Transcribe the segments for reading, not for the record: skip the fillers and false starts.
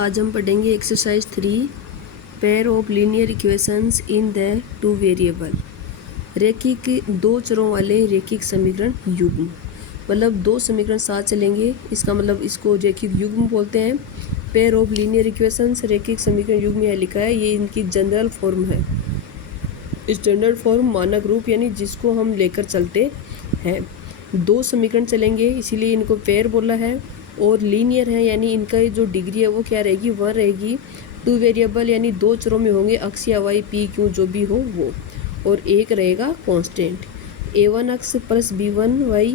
आज हम पढ़ेंगे exercise 3 pair of linear equations in the two variable. रैखिक दो चरों वाले रैखिक समीकरण युग्म, मतलब दो समीकरण साथ चलेंगे, इसका मतलब इसको रैखिक युग्म बोलते हैं। पेयर ऑफ लीनियर इक्वेशंस रैखिक समीकरण युग्म यहाँ लिखा है, ये इनकी जनरल फॉर्म है। स्टैंडर्ड फॉर्म मानक रूप यानी जिसको हम लेकर चलते हैं। दो समीकरण चलेंगे इसीलिए इनको पेयर बोला है, और लीनियर है यानी इनका जो डिग्री है वो क्या रहेगी, 1 रहेगी। टू वेरिएबल यानी दो चरों में होंगे अक्ष या वाई पी क्यू जो भी हो वो, और एक रहेगा कांस्टेंट a1 अक्ष plus b1 Y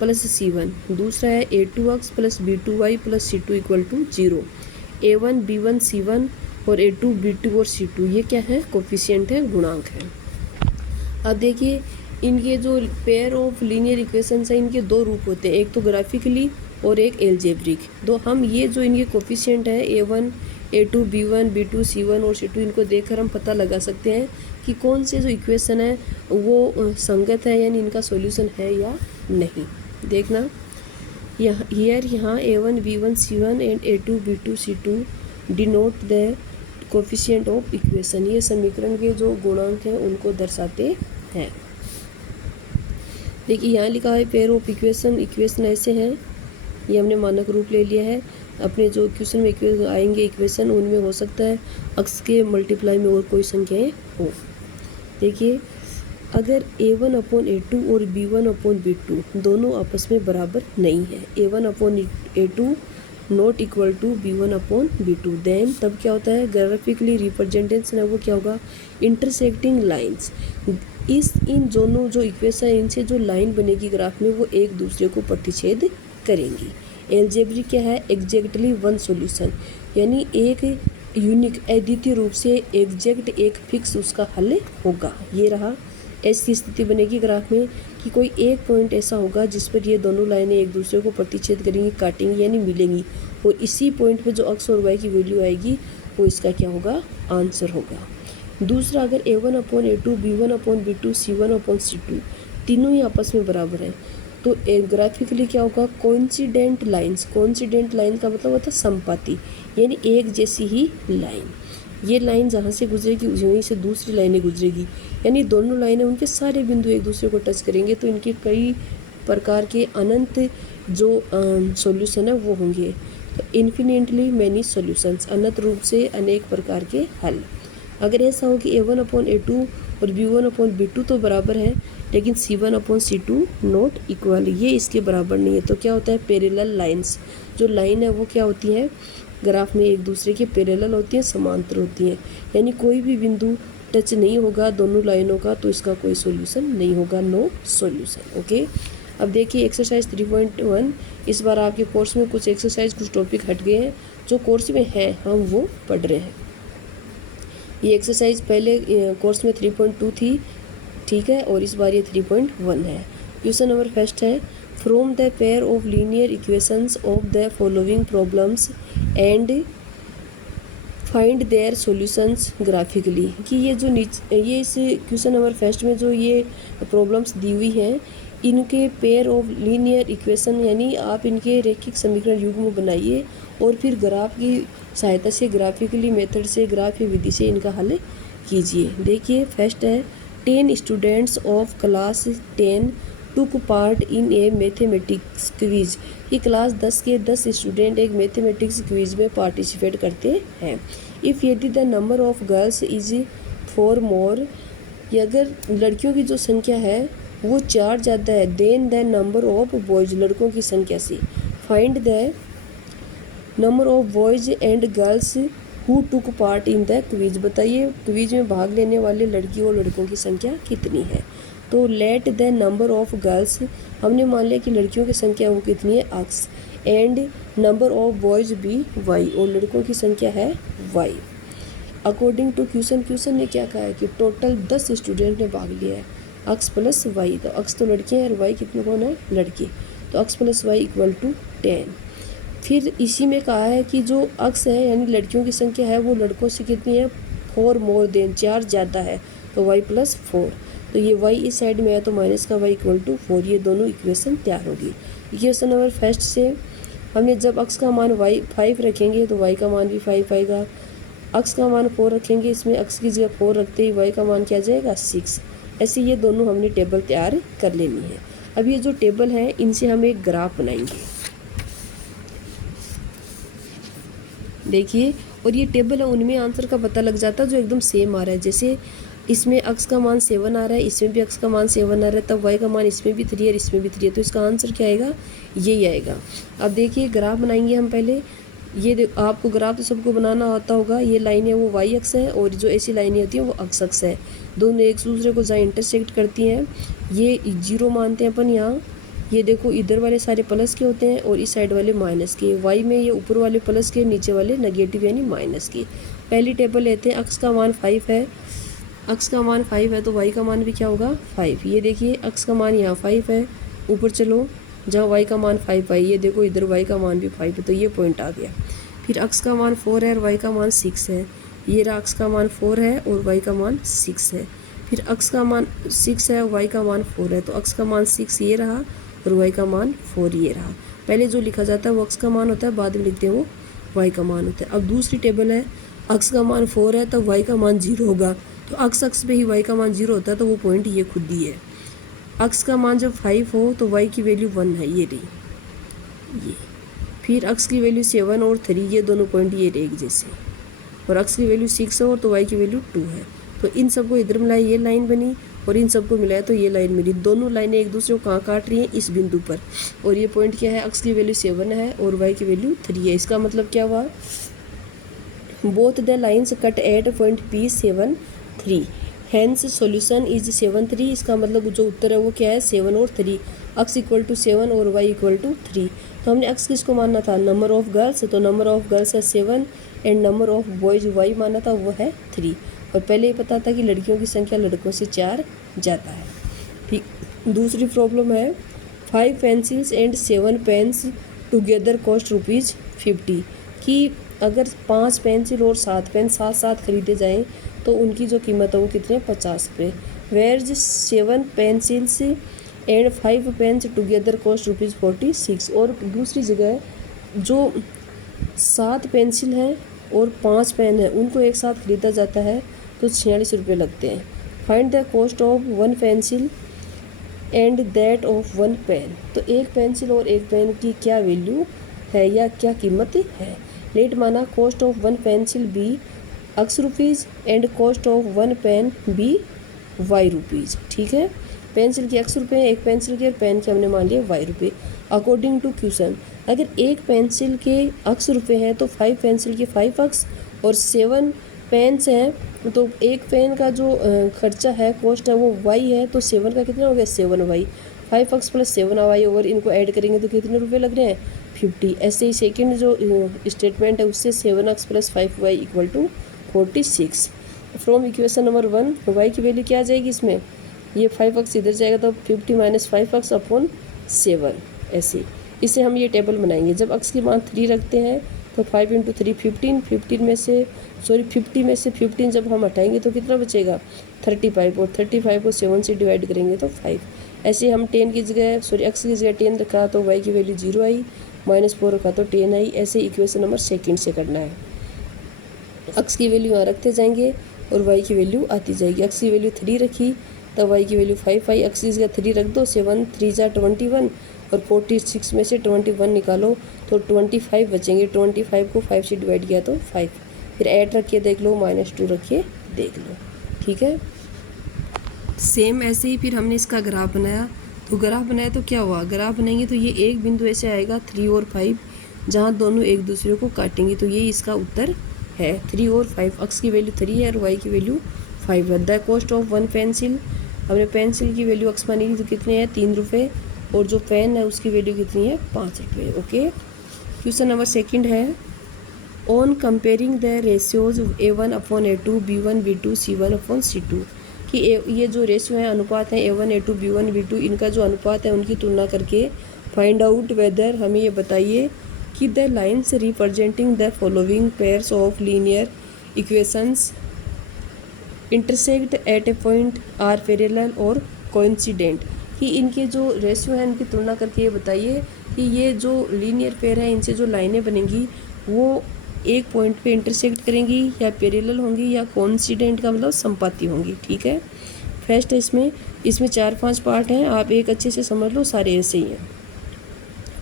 plus c1। दूसरा है a2 अक्ष plus b2 y plus c2 equal to 0। a1 b1 c1 और a2 b2 और c2 ये क्या है, कोफिशिएंट है, गुणांक है। अब देखिए इनके जो पेयर ऑफ लीनियर इक्वेशंस है इनके दो रूप होते हैं, एक तो ग्राफिकली और एक एल्जेब्रिक। तो हम ये जो इनके कोफिशिएंट है a1 a2 b1 b2 c1 और c2 इनको देखकर हम पता लगा सकते हैं कि कौन से जो इक्वेशन है वो संगत है यानी इनका सॉल्यूशन है या नहीं। देखना यहाँ a1 b1 c1 and a2 b2 c2 denote the coefficient of equation, ये समीकरण के जो गुणांक हैं उनको दर्शाते हैं। देखिए यहाँ लिखा है पेयर ऑफ इक्वेशन ऐसे हैं, ये हमने मानक रूप ले लिया है। अपने जो क्वेश्चन में आएंगे इक्वेशन उनमें हो सकता है अक्ष के मल्टीप्लाई में और कोई संख्याएं हो। देखिए अगर a1/a2 और b1/b2 दोनों आपस में बराबर नहीं है, a1/a2 not equal to b1/b2, then तब क्या होता है, ग्राफिकली रिप्रेजेंटेशन है वो क्या होगा, इंटरसेक्टिंग लाइंस। इन दोनों जो इक्वेशन है इनसे जो लाइन बनेगी ग्राफ में वो एक दूसरे को प्रतिच्छेद करेंगी। एल्जेब्रिक क्या है, एग्जैक्टली वन सॉल्यूशन, यानी एक यूनिक अद्वितीय रूप से एग्जैक्ट एक फिक्स उसका हल होगा। ये रहा, ऐसी स्थिति बनेगी ग्राफ में कि कोई एक पॉइंट ऐसा होगा जिस पर ये दोनों लाइनें एक दूसरे को प्रतिच्छेद करेंगी, काटेंगी यानी मिलेंगी, और इसी पॉइंट पे जो अक्स और वाई की वैल्यू आएगी वो इसका क्या होगा, आंसर होगा। दूसरा अगर a1/a2 b1/b2 c1/c2 तीनों ही आपस में बराबर हैं तो ग्राफिकली क्या होगा, कोइंसिडेंट लाइंस का मतलब होता है समपाती, यानी एक जैसी ही लाइन। ये लाइन जहाँ से गुजरेगी वहीं से दूसरी लाइनें गुजरेगी, यानी दोनों लाइनें उनके सारे बिंदु एक दूसरे को टच करेंगे, तो इनके कई प्रकार के अनंत जो सॉल्यूशन है वो होंगे। तो इन्फिनिटली मैनी सॉल्यूशंस, अनंत रूप से अनेक प्रकार के हल। अगर ऐसा हो कि a1/a2 और b1/b2 तो बराबर है लेकिन c1/c2 नॉट इक्वल, ये इसके बराबर नहीं है, तो क्या होता है, पैरेलल लाइंस। जो लाइन है वो क्या होती है, ग्राफ में एक दूसरे के पैरेलल होती है, समांतर होती है, यानी कोई भी बिंदु टच नहीं होगा दोनों लाइनों का, तो इसका कोई सॉल्यूशन नहीं होगा, नो सॉल्यूशन। ओके, अब देखिए एक्सरसाइज 3.1, इस बार आपके कोर्स में कुछ एक्सरसाइज कुछ टॉपिक हट गए हैं, जो कोर्स में है हम वो पढ़ रहे हैं। ये एक्सरसाइज पहले कोर्स में 3.2 थी, ठीक है, और इस बार ये 3.1 है। क्वेश्चन नंबर फर्स्ट है, from the pair of linear equations of the following problems and find their solutions graphically, कि ये जो ये इस क्वेश्चन नंबर फर्स्ट में जो ये प्रॉब्लम्स दी हुई हैं इनके पेयर ऑफ लीनियर इक्वेशन यानी आप इनके रैखिक समीकरण युग्म बनाइए और फिर ग्राफ की सहायता से ग्राफिकली मेथड से ग्राफ की विधि से इनका हल कीजिए। देखिए फर्स्ट है, 10 students of class 10 took part in A mathematics quiz, कि क्लास 10 के 10 स्टूडेंट एक मैथमेटिक्स क्विज में पार्टिसिपेट करते हैं। इफ़ यदि the number of girls is 4 मोर, अगर लड़कियों की जो संख्या है वो 4 ज़्यादा है, then the number of boys, लड़कों की संख्या से, find the number of boys and girls who took part in the quiz, बताइए क्विज में भाग लेने वाले लड़कियों और लड़कों की संख्या कितनी है। तो let the number of girls, हमने मान लिया कि लड़कियों की संख्या वो कितनी है, x, and number of boys be y, और लड़कों की संख्या है y। अकॉर्डिंग टू क्वेश्चन ने क्या कहा है कि टोटल 10 स्टूडेंट ने भाग लिया है, x प्लस वाई, तो x तो लड़के हैं और y कितने कौन है, लड़के, तो x plus y equal to 10। फिर इसी में कहा है कि जो x है यानी लड़कियों की संख्या है वो लड़कों से कितनी है, 4 मोर देन, 4 ज़्यादा है, तो y प्लस 4, तो ये y इस साइड में है तो माइनस का y इक्वल टू 4, ये दोनों इक्वेशन तैयार होगी। इक्वेशन नंबर फर्स्ट से हमने जब x का मान y 5 रखेंगे तो y का मान भी 5 आएगा। x का मान 4 रखेंगे, इसमें x की जगह 4 रखते ही y का मान क्या जाएगा 6। ऐसे ये दोनों हमने टेबल तैयार कर लेनी है। अब ये जो टेबल है इनसे हम एक ग्राफ बनाएंगे, देखिए। और ये टेबल है उनमें आंसर का पता लग जाता है जो एकदम सेम आ रहा है। जैसे इसमें x का मान 7 आ रहा है, इसमें भी x का मान 7 आ रहा है, तब y का मान इसमें भी 3 है और इसमें भी 3 है, तो इसका आंसर क्या आएगा, यही आएगा। अब देखिए ग्राफ बनाएंगे हम पहले। ये आपको ग्राफ तो सबको बनाना आता होगा। ये लाइनें वो वाई अक्स है और जो ऐसी लाइनें होती हैं वो एक्स अक्स है। दोनों एक दूसरे को जहाँ इंटरसेक्ट करती हैं ये 0 मानते हैं अपन यहाँ। ये देखो इधर वाले सारे प्लस के होते हैं और इस साइड वाले माइनस के। वाई में ये ऊपर वाले प्लस के, नीचे वाले नेगेटिव यानी माइनस के। पहली टेबल लेते हैं, एक्स का मान 5 है, एक्स का मान 5 है तो वाई का मान भी क्या होगा 5। ये देखिए एक्स का मान यहाँ 5 है, ऊपर चलो जहाँ वाई का मान 5 है, ये देखो इधर वाई का मान भी 5 है, तो ये पॉइंट आ गया। फिर एक्स का मान 4 है और वाई का मान 6 है। ये रहा एक्स का मान 4 है और वाई का मान 6 है। फिर एक्स का मान 6 है और वाई का मान 4 है, तो एक्स का मान 6 ये रहा और वाई का मान 4 ये रहा। पहले जो लिखा जाता है वो एक्स का मान होता है, बाद में लिखते हैं वो वाई का मान होता है। अब दूसरी टेबल है, एक्स का मान 4 है तब वाई का मान 0 होगा, तो एक्स अक्स पे ही वाई का मान 0 होता है, तो वो पॉइंट ये खुद ही है। एक्स का मान जब 5 हो तो वाई की वैल्यू 1 है, ये रही ये। फिर एक्स की वैल्यू 7 और 3, ये दोनों पॉइंट ये रहे एक जैसे। और एक्स की वैल्यू 6 हो तो वाई की वैल्यू 2 है, तो इन सबको इधर मिलाए ये लाइन बनी और इन सबको मिलाया तो ये लाइन मिली। दोनों लाइनें एक दूसरे को कहाँ काट रही हैं, इस बिंदु पर। और ये पॉइंट क्या है, एक्स की वैल्यू 7 है और वाई की वैल्यू 3 है। इसका मतलब क्या हुआ, both the lines cut at point P7 3, hence solution is 7 3। इसका मतलब जो उत्तर है वो क्या है 7 और 3, एक्स इक्वल टू 7 और वाई इक्वल टू 3। तो हमने एक्स किसको मानना था, नंबर ऑफ गर्ल्स, तो नंबर ऑफ गर्ल्स है 7 and number of boys y माना था वो है 3। और पहले ही पता था कि लड़कियों की संख्या लड़कों से 4 जाता है। ठीक, दूसरी प्रॉब्लम है 5 pencils and 7 pens together cost ₹50, कि अगर 5 पेंसिल और 7 पेन साथ साथ खरीदे जाएं तो उनकी जो कीमत है वो कितने 50 रुपये। Whereas 7 pencils and 5 pens together cost ₹46। और दूसरी जगह जो 7 पेंसिल हैं और 5 पेन है उनको एक साथ खरीदा जाता है तो 46 रुपये लगते हैं। Find the cost of 1 pencil and that of 1 pen, तो एक पेंसिल और एक पेन की क्या वैल्यू है या क्या कीमत है। लेट माना cost of 1 pencil be x rupees and cost of 1 pen be y rupees. ठीक है, पेंसिल की एक्स रुपये, एक पेंसिल के और पेन के हमने मान लिया वाई रुपये। अकॉर्डिंग टू क्वेश्चन, अगर एक पेंसिल के एक्स रुपये हैं तो 5 पेंसिल के 5 एक्स और 7 पेन्स हैं तो एक पेन का जो खर्चा है कॉस्ट है वो वाई है, तो 7 का कितना हो गया 7 वाई, 5 एक्स प्लस 7 वाई, और इनको ऐड करेंगे तो कितने रुपये लग रहे हैं 50। ऐसे ही सेकंड जो स्टेटमेंट है उससे 7 x plus 5 y equal to 46। From equation number 1 y की वैल्यू क्या आ जाएगी इसमें, ये 5 एक्स इधर जाएगा तो 50 माइनस 5 एक्स अपॉन 7। ऐसे इसे हम ये टेबल बनाएंगे। जब एक्स की मान 3 रखते हैं तो 5 इंटू 3 15 में से 50 में से 15 जब हम हटाएंगे तो कितना बचेगा 35, और 35 को 7 से डिवाइड करेंगे तो 5। ऐसे हम 10 की जगह एक्स की जगह 10 रखा तो वाई की वैल्यू 0 आई, -4 रखा तो 10 आई। ऐसे इक्वेशन नंबर सेकंड से करना है। एक्स की वैल्यू यहाँ रखते जाएंगे और वाई की वैल्यू आती जाएगी। एक्स की वैल्यू 3 रखी तब वाई की वैल्यू 5 आई, एक्स की जगह 3 रख दो, 7 3 जा 21 और 46 में से 21 निकालो तो 25 बचेंगे। 25 को 5 से डिवाइड किया तो 5, फिर ऐड रखिए देख लो, -2 रखिए देख लो। ठीक है, सेम ऐसे ही फिर हमने इसका ग्राफ बनाया। तो ग्राफ बनाया तो क्या हुआ, ग्राफ बनाएंगे तो ये एक बिंदु ऐसे आएगा 3 और 5 जहाँ दोनों एक दूसरे को काटेंगे, तो ये इसका उत्तर है 3 और 5। एक्स की वैल्यू 3 है और वाई की वैल्यू 5 है। द कॉस्ट ऑफ 1 पेंसिल, हमने पेंसिल की वैल्यू एक्स मानी थी तो कितने हैं 3 रुपये, और जो पेन है उसकी वैल्यू कितनी है 5 रुपये। ओके, क्वेश्चन नंबर सेकंड है on comparing the ratios A1 upon A2 B1 B2 C1 upon C2, कि ये जो रेशियो है अनुपात है A1 A2 B1 B2 इनका जो अनुपात है उनकी तुलना करके फाइंड आउट वेदर, हमें ये बताइए कि the lines representing the following pairs of linear equations intersect at a point are parallel और कोइंसिडेंट। कि इनके जो रेशियो है इनकी तुलना करके ये बताइए कि ये जो लीनियर पेयर है इनसे जो लाइनें बनेंगी वो एक पॉइंट पे इंटरसेक्ट करेंगी या पैरेलल होंगी या कोइंसिडेंट का मतलब संपाती होंगी। ठीक है, फर्स्ट इसमें 4-5 पार्ट हैं, आप एक अच्छे से समझ लो, सारे ऐसे ही हैं।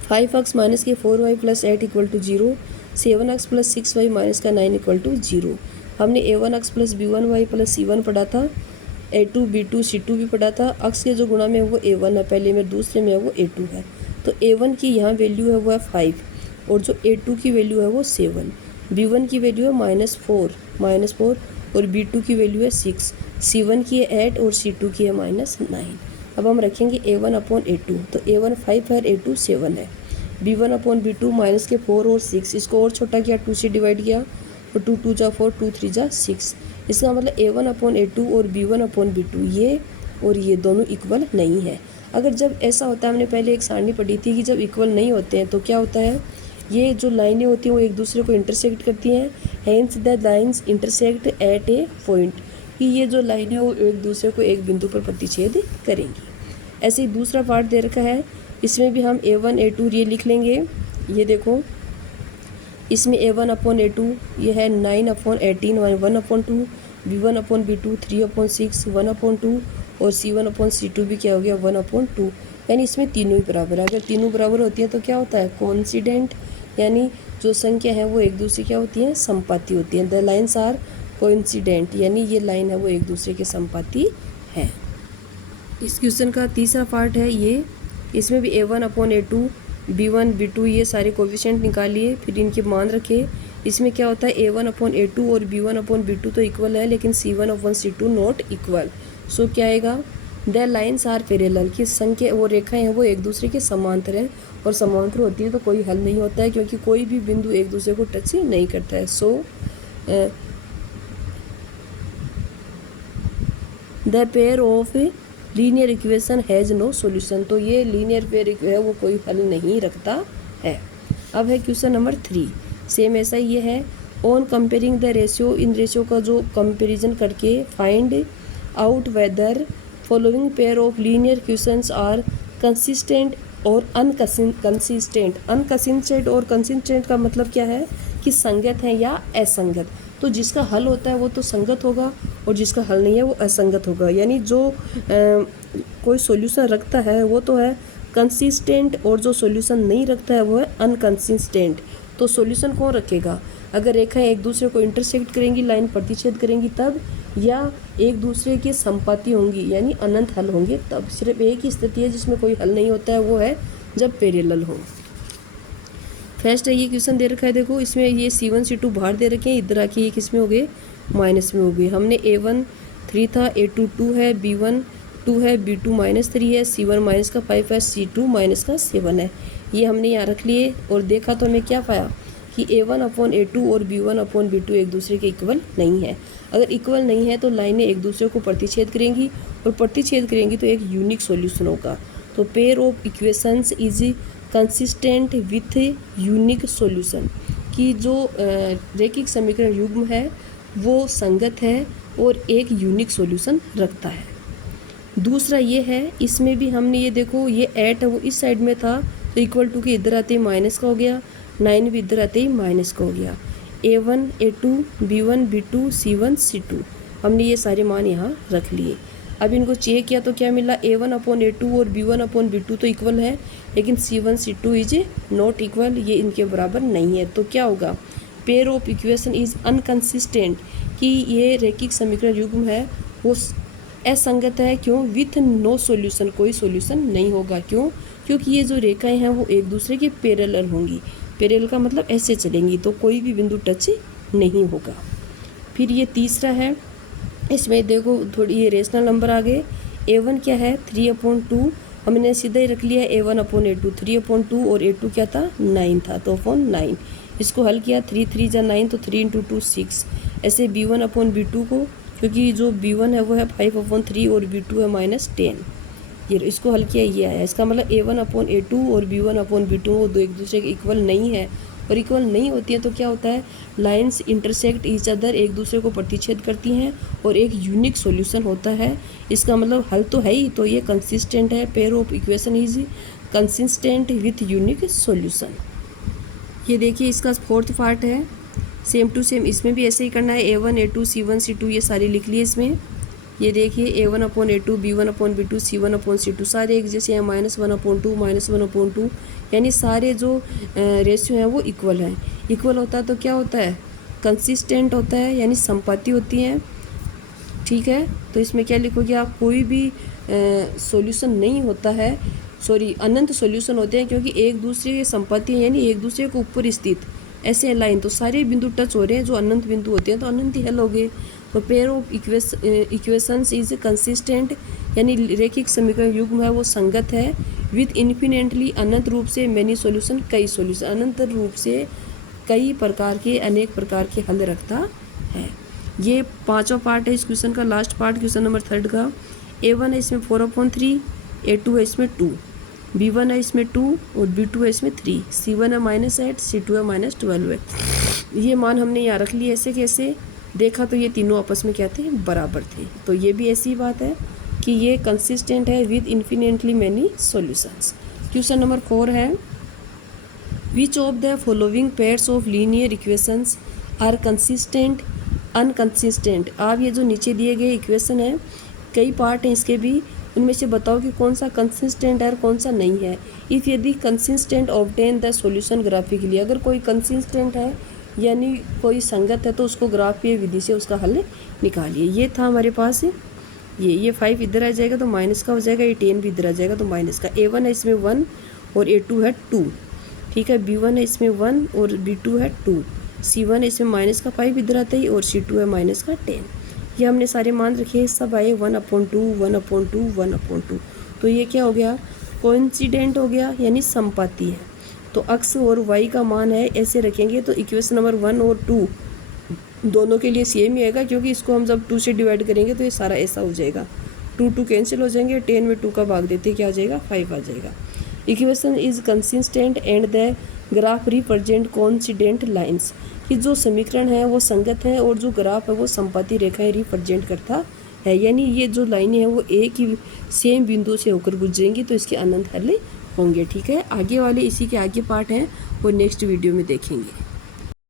5x माइनस के 4y plus 8 equal to 0, 7x plus 6y minus का 9 इक्वल टू 0। हमने a1x plus b1y plus c1 पढ़ा था, a2 b2 c2 भी पढ़ा था। अक्स के जो गुणा में वो a1 है पहले में, दूसरे में वो a2 है। तो a1 की यहाँ वैल्यू है वो है 5 और जो a2 की वैल्यू है वो 7, b1 की वैल्यू है -4 और b2 की वैल्यू है 6, c1 की है 8 और c2 की है -9। अब हम रखेंगे a1 अपॉन a2, तो a1 5 है, a2 7 है। b1 अपॉन b2 माइनस के 4 और 6, इसको और छोटा किया, 2 से डिवाइड किया तो 2 2 जा 4, 2 3 जा 6। इसका मतलब a1 अपॉन a2 और b1 अपॉन b2 ये और ये दोनों इक्वल नहीं है। अगर जब ऐसा होता है, हमने पहले एक सारणी पढ़ी थी कि जब इक्वल नहीं होते हैं तो क्या होता है, ये जो लाइनें होती हैं वो एक दूसरे को इंटरसेक्ट करती हैं, hence the lines intersect at a point, कि ये जो लाइनें वो एक दूसरे को एक बिंदु पर प्रतिच्छेद करेंगी। ऐसे ही दूसरा पार्ट दे रखा है, इसमें भी हम a1 a2 ये लिख लेंगे। ये देखो इसमें a1 अपॉन a2 ये है 9 upon 18 1 upon 2, b1 upon b2 3 upon 6 1 upon 2 और c1 अपॉन c2 भी क्या हो गया 1 अपॉन 2। यानी इसमें तीनों ही बराबर है। अगर तीनों बराबर होती हैं तो क्या होता है, कोइंसिडेंट, यानी जो संख्या है वो एक दूसरे क्या होती हैं, संपाती होती हैं। द लाइन्स आर कोइंसिडेंट, यानी ये लाइन है वो एक दूसरे के संपाती है। इस क्वेश्चन का तीसरा पार्ट है ये, इसमें भी a1 upon a2 b1 b2 ये सारे कोफिशिएंट निकालिए, फिर इनके मान रखे। इसमें क्या होता है, a1 अपॉन a2 और b1 अपॉन b2 तो इक्वल है, लेकिन c1 upon c2 not equal. सो क्या आएगा, द लाइन्स आर पैरेलल, कि संख्या वो रेखाएं हैं वो एक दूसरे के समांतर हैं, और समांतर होती है तो कोई हल नहीं होता है क्योंकि कोई भी बिंदु एक दूसरे को टच नहीं करता है। So the pair of linear equation has no solution, तो ये लीनियर पेयर है वो कोई हल नहीं रखता है। अब है क्वेश्चन नंबर 3, सेम ऐसा ही ये है, ऑन कंपेयरिंग द रेशियो, इन रेशियो का जो कंपेरिजन करके find out whether following pair of linear equations are consistent और अनकंसिस्टेंट। अनकंसिस्टेंट और कंसिस्टेंट का मतलब क्या है कि संगत है या असंगत। तो जिसका हल होता है वो तो संगत होगा और जिसका हल नहीं है वो असंगत होगा। यानी जो कोई सॉल्यूशन रखता है वो तो है कंसिस्टेंट और जो सॉल्यूशन नहीं रखता है वो है अनकंसिस्टेंट। तो सॉल्यूशन कौन रखेगा, अगर रेखाएं एक दूसरे को इंटरसेक्ट करेंगी, लाइन प्रतिच्छेद करेंगी तब, या एक दूसरे के संपाती होंगी यानी अनंत हल होंगे तब। सिर्फ एक ही स्थिति है जिसमें कोई हल नहीं होता है, वो है जब पैरेलल हो। फर्स्ट है ये क्वेश्चन दे रखा है, देखो इसमें ये c1 c2 बाहर दे रखे हैं, इधर आके ये किस में हो गए, माइनस में हो गए। हमने a1 3 था, a2 2 है, b1 2 है, b2 -3 है, c1 माइनस का 5 है, c2 माइनस का 7 है। ये हमने यहाँ रख लिए और देखा तो हमें क्या पाया कि a1 अपॉन a2 और b1 अपॉन b2 एक दूसरे के इक्वल नहीं है। अगर इक्वल नहीं है तो लाइनें एक दूसरे को प्रतिच्छेद करेंगी और प्रतिच्छेद करेंगी तो एक यूनिक सॉल्यूशन होगा। तो pair of equations is consistent with unique solution, कि जो रैखिक समीकरण युग्म है वो संगत है और एक यूनिक सॉल्यूशन रखता है। दूसरा ये है, इसमें भी हमने ये देखो ये 8 है वो इस साइड में था तो इक्वल टू के इधर आते ही माइनस का हो गया, 9 भी इधर आते ही माइनस का हो गया। a1 a2 b1 b2 c1 c2 हमने ये सारे मान यहाँ रख लिए। अब इनको चेक किया तो क्या मिला, a1 अपॉन a2 और b1 अपॉन b2 तो इक्वल है, लेकिन c1 c2 is not equal, ये इनके बराबर नहीं है। तो क्या होगा, pair of equation is inconsistent, कि ये रैखिक समीकरण युग्म है वो असंगत है। क्यों, विथ नो सॉल्यूशन, कोई सॉल्यूशन नहीं होगा। क्यों, क्योंकि ये जो रेखाएं हैं वो एक दूसरे के पैरेलल होंगी। पैरेलल का मतलब ऐसे चलेंगी तो कोई भी बिंदु टच नहीं होगा। फिर ये तीसरा है, इसमें देखो थोड़ी ये रेशनल नंबर आ गए। a1 क्या है 3/2, हमने सीधा ही रख लिया a1 अपॉन a2, 3/2 और a2 क्या था 9 था तो अपॉन 9। इसको हल किया 3 3 जा 9 तो 3 × 2 6। ऐसे b1 अपॉन b2 को, क्योंकि जो b1 है वो है 5/3 और b2 है -10, ये इसको हल किया ये आया। इसका मतलब a1 अपॉन a2 और b1 अपॉन b2 वो दो एक दूसरे के इक्वल नहीं है और इक्वल नहीं होती हैं तो क्या होता है, लाइंस इंटरसेक्ट ईच अदर, एक दूसरे को प्रतिच्छेद करती हैं और एक यूनिक सॉल्यूशन होता है। इसका मतलब हल तो है ही, तो ये कंसिस्टेंट है। Pair of equation is consistent with unique solution. ये देखिए इसका फोर्थ पार्ट है, सेम टू सेम इसमें भी ऐसे ही करना है। A1 A2 C1 C2 ये सारी लिख लिए इसमें। ये देखिए A1/A2 B1/B2 C1/C2 सारे एक जैसे हैं। -1/2 -1/2 यानी सारे जो रेशियो हैं वो इक्वल हैं। इक्वल होता है तो क्या होता है, कंसिस्टेंट होता है, यानी संपाती होती हैं। ठीक है, तो इसमें क्या लिखोगे आप, कोई भी सॉल्यूशन नहीं होता है, सॉरी अनंत सॉल्यूशन होते हैं, क्योंकि एक दूसरे के संपत्ति यानी एक दूसरे के ऊपर स्थित ऐसे लाइन, तो सारे बिंदु टच हो रहे हैं जो अनंत बिंदु होते हैं तो अनंत ही हल हो गए। तो pair of equations is consistent, यानी रैखिक समीकरण युग्म है वो संगत है। विथ इन्फिनेटली अनंत रूप से मैनी सॉल्यूशन, कई सॉल्यूशन, अनंत रूप से कई प्रकार के अनेक प्रकार के हल रखता है। ये पांचवा पार्ट है इस क्वेश्चन का, लास्ट पार्ट क्वेश्चन नंबर 3 का। A1 है इसमें 4/3, A2 है इसमें 2, B1 है इसमें 2 और B2 है इसमें 3, C1 है -8, C2 है -12 है। ये मान हमने यहाँ रख लिए। ऐसे कैसे देखा तो ये तीनों आपस में क्या थे, बराबर थे। तो ये भी ऐसी बात है कि ये कंसिस्टेंट है with infinitely many solutions. Question number 4 है, which of the following pairs of linear equations are consistent inconsistent. आप ये जो नीचे दिए गए इक्वेशन है, कई पार्ट हैं इसके भी, उनमें से बताओ कि कौन सा कंसिस्टेंट है और कौन सा नहीं है। इफ़ यदि consistent obtain the solution graphically, अगर कोई कंसिस्टेंट है यानी कोई संगत है तो उसको ग्राफीय विधि से उसका हल निकालिए। ये था हमारे पास, ये 5 इधर आ जाएगा तो माइनस का हो जाएगा, ये 10 भी इधर आ जाएगा तो माइनस का। A1 है इसमें 1 और A2 है 2, ठीक है। B1 है इसमें 1 और B2 है 2, C1 है इसमें -5 इधर आता है और C2 है -10। ये हमने सारे मान रखे, सब आए 1/2 1/2 1/2। तो ये क्या हो गया, कोइंसिडेंट हो गया, यानी संपाती है। तो अक्स और वाई का मान है ऐसे रखेंगे तो इक्वेशन नंबर 1 और 2 दोनों के लिए सेम ही आएगा, क्योंकि इसको हम जब 2 से डिवाइड करेंगे तो ये सारा ऐसा हो जाएगा। 2 कैंसिल हो जाएंगे, 10 में 2 का भाग देते क्या आ जाएगा, 5 आ जाएगा। Equation is consistent and the graph represent coincident lines, कि जो समीकरण है वो संगत है और जो ग्राफ है वो संपाती रेखाएं रिप्रेजेंट करता है, यानी ये जो लाइनें हैं वो एक ही सेम बिंदु से होकर गुजरेंगी तो इसके अनंत हल होंगे। ठीक है, आगे वाले इसी के आगे पार्ट हैं वो नेक्स्ट वीडियो में देखेंगे।